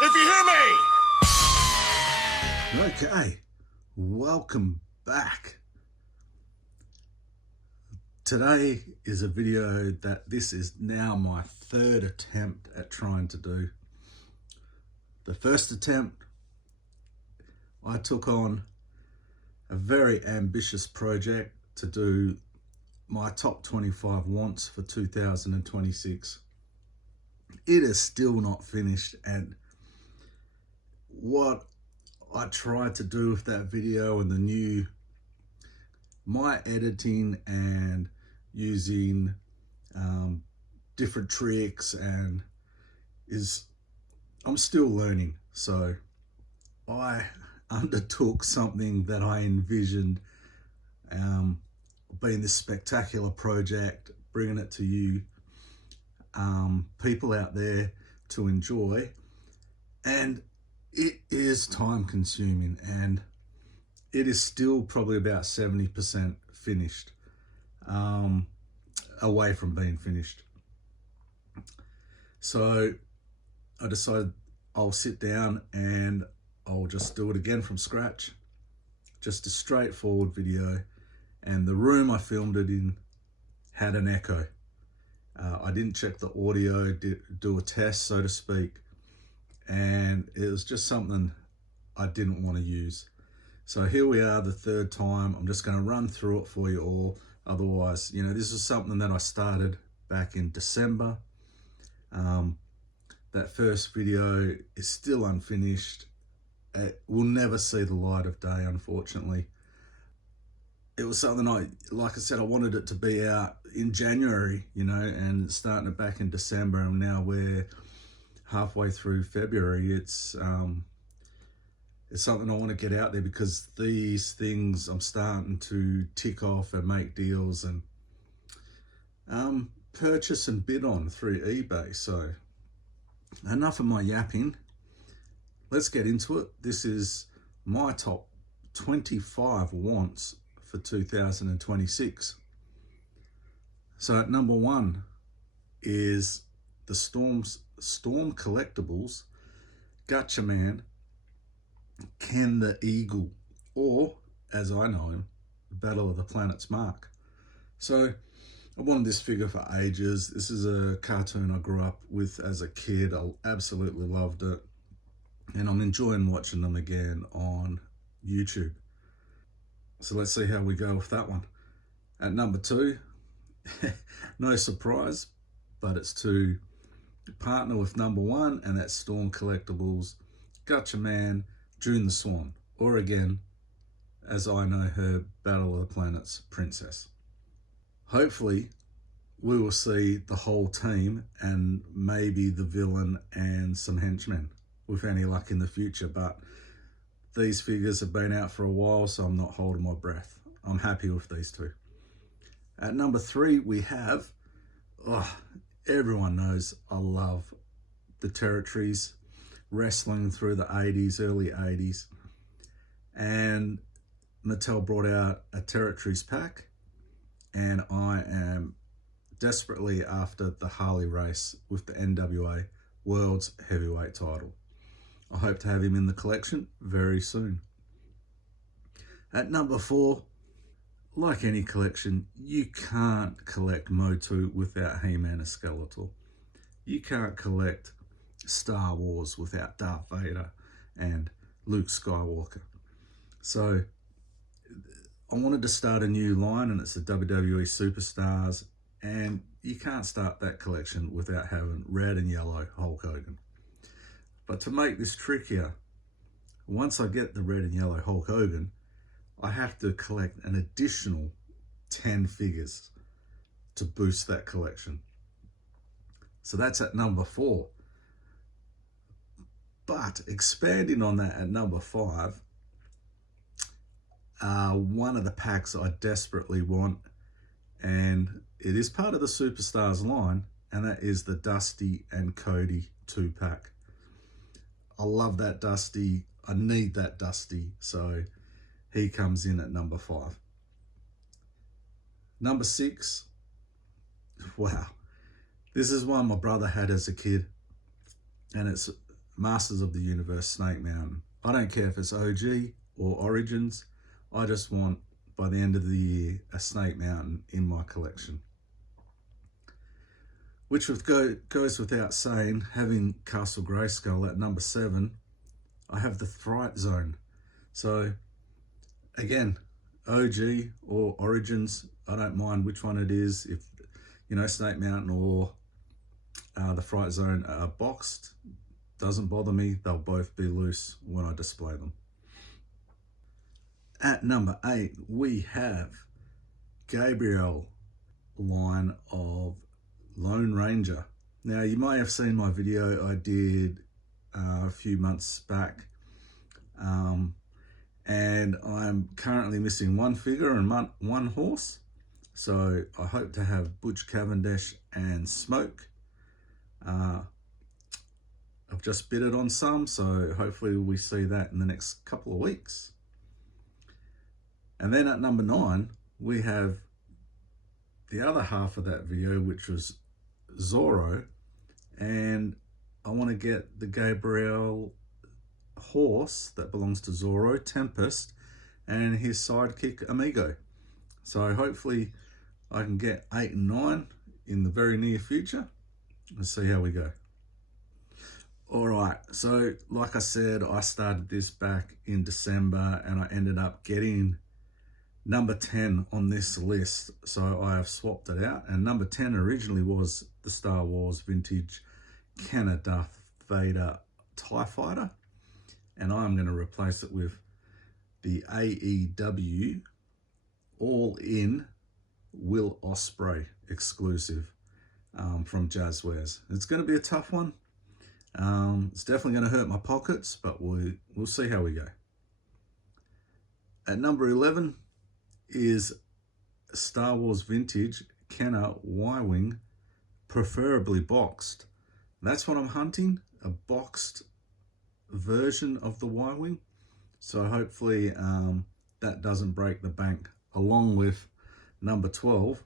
if you hear me! Okay, welcome back. Today is a video that this is now my third attempt at trying to do. The first attempt, I took on a very ambitious project to do my top 25 wants for 2026. It is still not finished, and what I tried to do with that video and my editing and using different tricks and I'm still learning. So I undertook something that I envisioned being this spectacular project, bringing it to you people out there to enjoy, and it is time consuming, and it is still probably about 70% finished, away from being finished. So I decided I'll sit down and I'll just do it again from scratch. Just a straightforward video. And the room I filmed it in had an echo. I didn't check the audio, do a test, so to speak. And it was just something I didn't want to use. So here we are, the third time. I'm just going to run through it for you all. Otherwise, this is something that I started back in December. That first video is still unfinished. It will never see the light of day, unfortunately. It was something like I said, I wanted it to be out in January, and starting it back in December, and now we're halfway through February. It's something I want to get out there because these things I'm starting to tick off and make deals and purchase and bid on through eBay. So enough of my yapping. Let's get into it. This is my top 25 wants for 2026. So at number 1 is the Storm Collectibles Gatchaman Ken the Eagle, or as I know him, Battle of the Planets Mark. So I wanted this figure for ages. This is a cartoon I grew up with as a kid. I absolutely loved it, and I'm enjoying watching them again on YouTube. So let's see how we go with that one. At number 2, no surprise, but it's to partner with number 1, and that's Storm Collectibles Gatchaman June the Swan, or again, as I know her, Battle of the Planets Princess. Hopefully, we will see the whole team and maybe the villain and some henchmen with any luck in the future, but these figures have been out for a while, so I'm not holding my breath. I'm happy with these two. At number 3, we have, everyone knows I love the Territories, wrestling through the 80s, early 80s. And Mattel brought out a Territories pack, and I am desperately after the Harley race with the NWA World's Heavyweight title. I hope to have him in the collection very soon. At number 4, like any collection, you can't collect Motu without He-Man and Skeletor. You can't collect Star Wars without Darth Vader and Luke Skywalker. So I wanted to start a new line, and it's the WWE Superstars, and you can't start that collection without having red and yellow Hulk Hogan. But to make this trickier, once I get the red and yellow Hulk Hogan, I have to collect an additional 10 figures to boost that collection. So that's at number 4. But expanding on that at number 5, one of the packs I desperately want, and it is part of the Superstars line, and that is the Dusty and Cody 2-pack. I love that Dusty. I need that Dusty, so he comes in at number 5. Number 6, wow. This is one my brother had as a kid, and it's Masters of the Universe Snake Mountain. I don't care if it's OG or Origins. I just want, by the end of the year, a Snake Mountain in my collection. Which goes without saying, having Castle Grayskull at number 7, I have the Fright Zone. So again, OG or Origins, I don't mind which one it is. If, you know, Snake Mountain or the Fright Zone are boxed, doesn't bother me. They'll both be loose when I display them. At number 8, we have Gabriel line of Lone Ranger. Now, you may have seen my video I did a few months back, and I'm currently missing one figure and one horse. So I hope to have Butch Cavendish and Smoke. I've just bidded on some, so hopefully we see that in the next couple of weeks. And then at number 9, we have the other half of that video, which was Zorro, and I want to get the Gabriel horse that belongs to Zorro, Tempest, and his sidekick Amigo. So hopefully I can get 8 and 9 in the very near future. Let's see how we go. Alright, so like I said, I started this back in December and I ended up getting number 10 on this list. So I have swapped it out, and number 10 originally was the Star Wars Vintage Kenner Darth Vader TIE Fighter, and I'm going to replace it with the AEW All-In Will Ospreay exclusive from Jazzwares. It's going to be a tough one. It's definitely going to hurt my pockets, but we'll see how we go. At number 11 is Star Wars Vintage Kenner Y-Wing, preferably boxed. That's what I'm hunting, a boxed version of the Y-Wing. So hopefully that doesn't break the bank, along with number 12,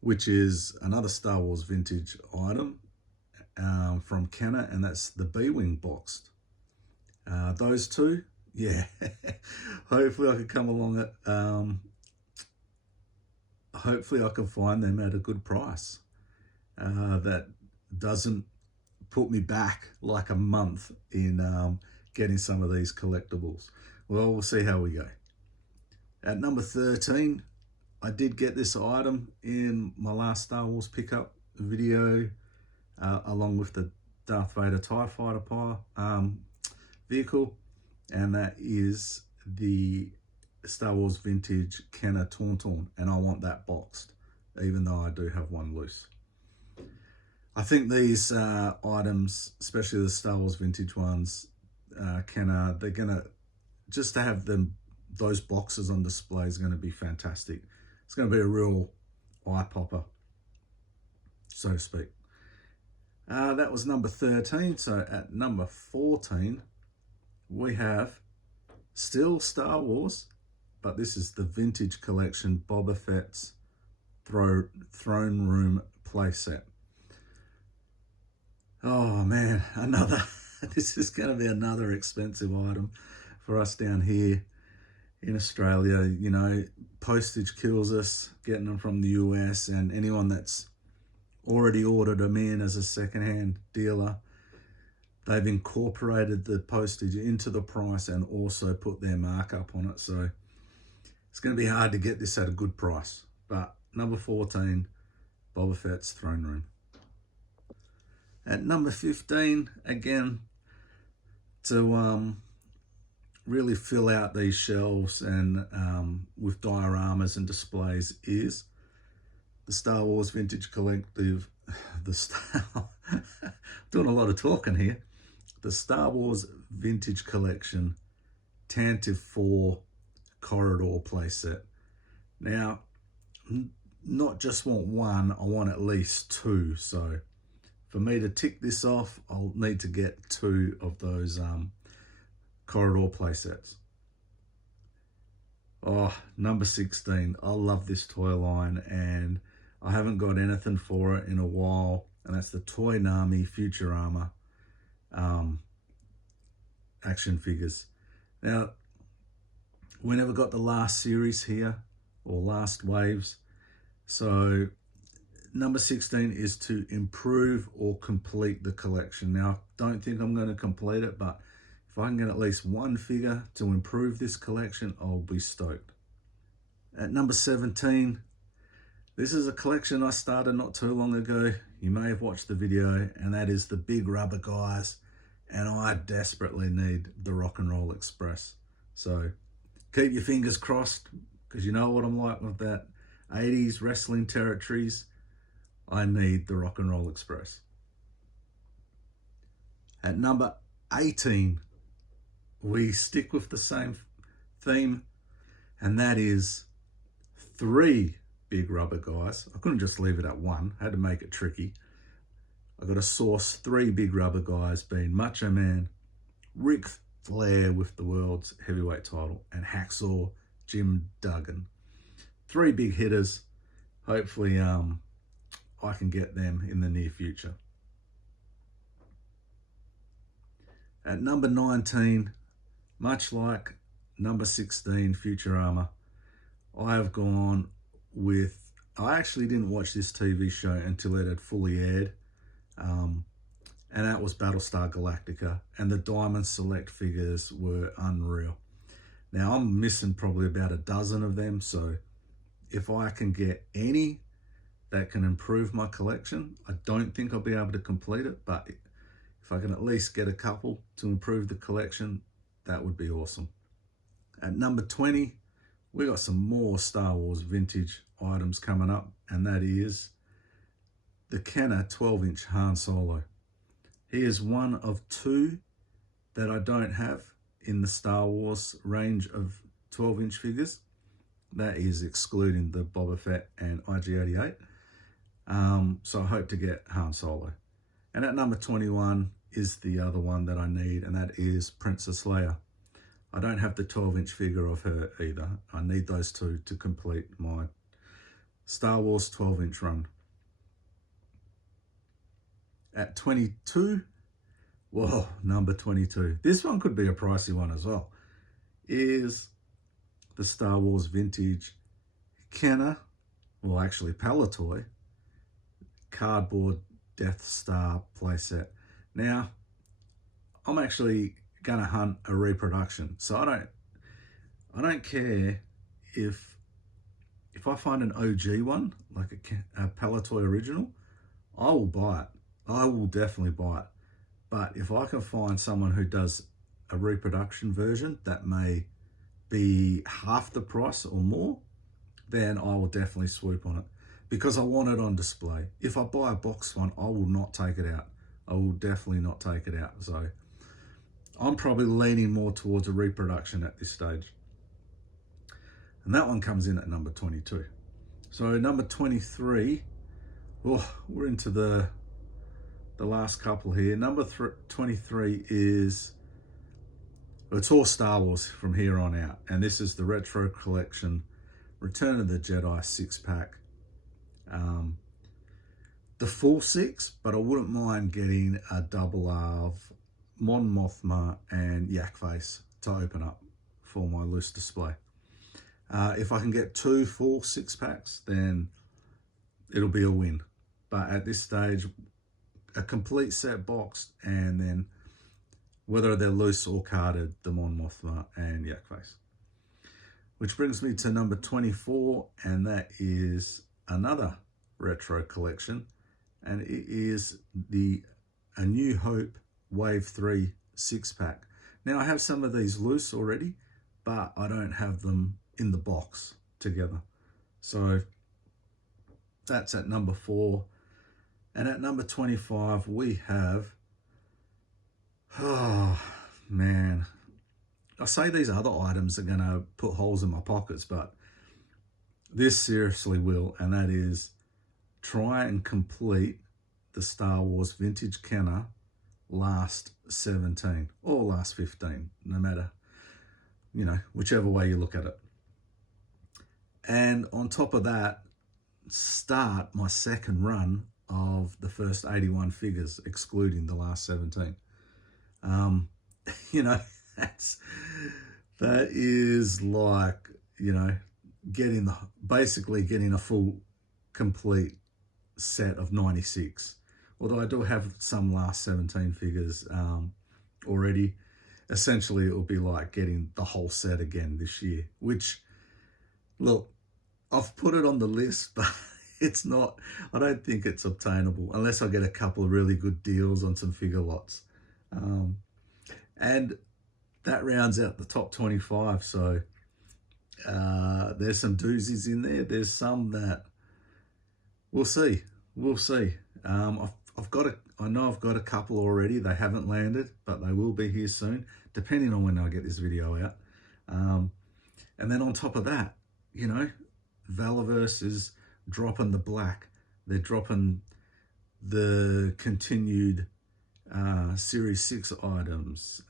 which is another Star Wars Vintage item from Kenner, and that's the B-Wing boxed. Those two, yeah, hopefully I can come along at, hopefully I can find them at a good price that doesn't put me back like a month in getting some of these collectibles. Well, we'll see how we go. At number 13, I did get this item in my last Star Wars pickup video, along with the Darth Vader TIE Fighter vehicle, and that is the Star Wars Vintage Kenner Tauntaun, and I want that boxed, even though I do have one loose. I think these items, especially the Star Wars Vintage ones, Kenner, they're gonna, just to have them, those boxes on display is gonna be fantastic. It's gonna be a real eye popper, so to speak. That was number 13. So at number 14, we have still Star Wars, but this is the Vintage Collection Boba Fett's Throne Room playset. Oh man, this is going to be another expensive item for us down here in Australia. You know, postage kills us getting them from the US, and anyone that's already ordered them in as a secondhand dealer, they've incorporated the postage into the price and also put their markup on it. So it's going to be hard to get this at a good price. But number 14, Boba Fett's Throne Room. At number 15, again, to really fill out these shelves and with dioramas and displays, is the Star Wars Vintage Collective, doing a lot of talking here, the Star Wars Vintage Collection Tantive 4 Corridor playset. Now, not just want one, I want at least 2. So for me to tick this off, I'll need to get 2 of those corridor playsets. Oh, number 16. I love this toy line, and I haven't got anything for it in a while, and that's the Toy Nami Futurama action figures. Now, we never got the last series here, or last waves. So number 16 is to improve or complete the collection. Now, I don't think I'm going to complete it, but if I can get at least one figure to improve this collection, I'll be stoked. At number 17, this is a collection I started not too long ago. You may have watched the video, and that is the big rubber guys. And I desperately need the Rock and Roll Express. So keep your fingers crossed, because you know what I'm like with that 80s wrestling territories. I need the Rock and Roll Express. At number 18, we stick with the same theme, and that is 3 big rubber guys. I couldn't just leave it at 1, I had to make it tricky. I got to source 3 big rubber guys, being Macho Man, Ric Flair with the world's heavyweight title, and Hacksaw Jim Duggan. 3 big hitters. Hopefully I can get them in the near future. At number 19, much like number 16, Futurama, I have gone with, I actually didn't watch this TV show until it had fully aired, and that was Battlestar Galactica, and the Diamond Select figures were unreal. Now, I'm missing probably about a dozen of them, so if I can get any that can improve my collection, I don't think I'll be able to complete it, but if I can at least get a couple to improve the collection, that would be awesome. At number 20, we got some more Star Wars vintage items coming up, and that is the Kenner 12-inch Han Solo. He is one of 2 that I don't have in the Star Wars range of 12-inch figures. That is excluding the Boba Fett and IG-88. So I hope to get Han Solo. And at number 21 is the other one that I need, and that is Princess Leia. I don't have the 12-inch figure of her either. I need those 2 to complete my Star Wars 12-inch run. At 22, whoa, number 22. This one could be a pricey one as well. Is the Star Wars vintage Kenner, well actually Palitoy, cardboard Death Star playset. Now, I'm actually gonna hunt a reproduction, so I don't care if I find an OG one, like a Palitoy original, I will buy it. I will definitely buy it. But if I can find someone who does a reproduction version that may be half the price or more, then I will definitely swoop on it, because I want it on display. If I buy a box one, I will not take it out. I will definitely not take it out. So I'm probably leaning more towards a reproduction at this stage. And that one comes in at number 22. So number 23, oh, we're into the last couple here. Number 23 is, it's all Star Wars from here on out. And this is the Retro Collection Return of the Jedi 6-pack. The full 6, but I wouldn't mind getting a double of Mon Mothma and Yak Face to open up for my loose display. If I can get 2 full 6-packs, then it'll be a win. But at this stage, a complete set boxed, and then whether they're loose or carded, the Mon Mothma and Yak Face. Which brings me to number 24, and that is another retro collection, and it is the A New Hope Wave 3 6-pack. Now, I have some of these loose already, but I don't have them in the box together. So that's at number 4. And at number 25, we have, oh man, I say these other items are gonna put holes in my pockets, but this seriously will, and that is try and complete the Star Wars Vintage Kenner last 17 or last 15, no matter, you know, whichever way you look at it. And on top of that, start my second run of the first 81 figures, excluding the last 17. You know, that is like, you know, basically getting a full complete set of 96. Although I do have some last 17 figures already. Essentially, it will be like getting the whole set again this year, which, look, I've put it on the list, but it's not, I don't think it's obtainable unless I get a couple of really good deals on some figure lots. And that rounds out the top 25. So there's some doozies in there. There's some that we'll see. We'll see. I know I've got a couple already. They haven't landed, but they will be here soon, depending on when I get this video out. And then on top of that, you know, Valaverse is dropping the black. They're dropping the continued Series 6 items.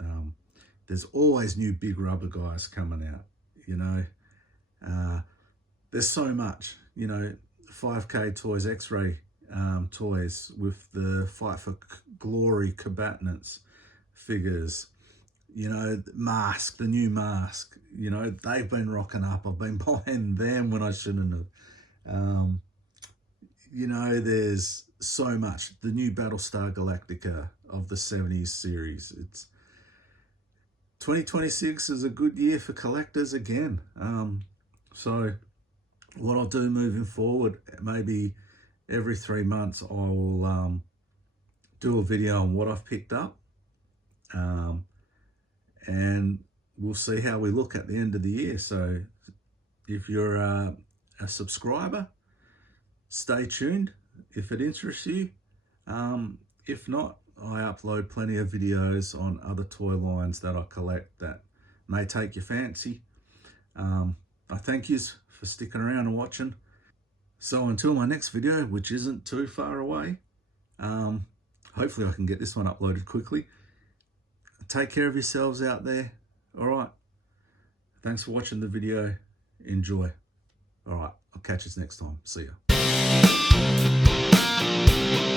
There's always new big rubber guys coming out, you know. There's so much, you know, 5K toys, X-ray toys with the Fight for Glory combatants figures, you know, Mask, the new Mask, you know, they've been rocking up. I've been buying them when I shouldn't have. You know, there's so much. The new Battlestar Galactica of the 70s series. It's 2026 is a good year for collectors again. So what I'll do moving forward, maybe every 3 months, I will do a video on what I've picked up. And we'll see how we look at the end of the year. So if you're a subscriber, stay tuned if it interests you. If not, I upload plenty of videos on other toy lines that I collect that may take your fancy. I thank yous for sticking around and watching. So until my next video, which isn't too far away, hopefully I can get this one uploaded quickly. Take care of yourselves out there. All right. Thanks for watching the video. Enjoy. All right. I'll catch you next time. See ya.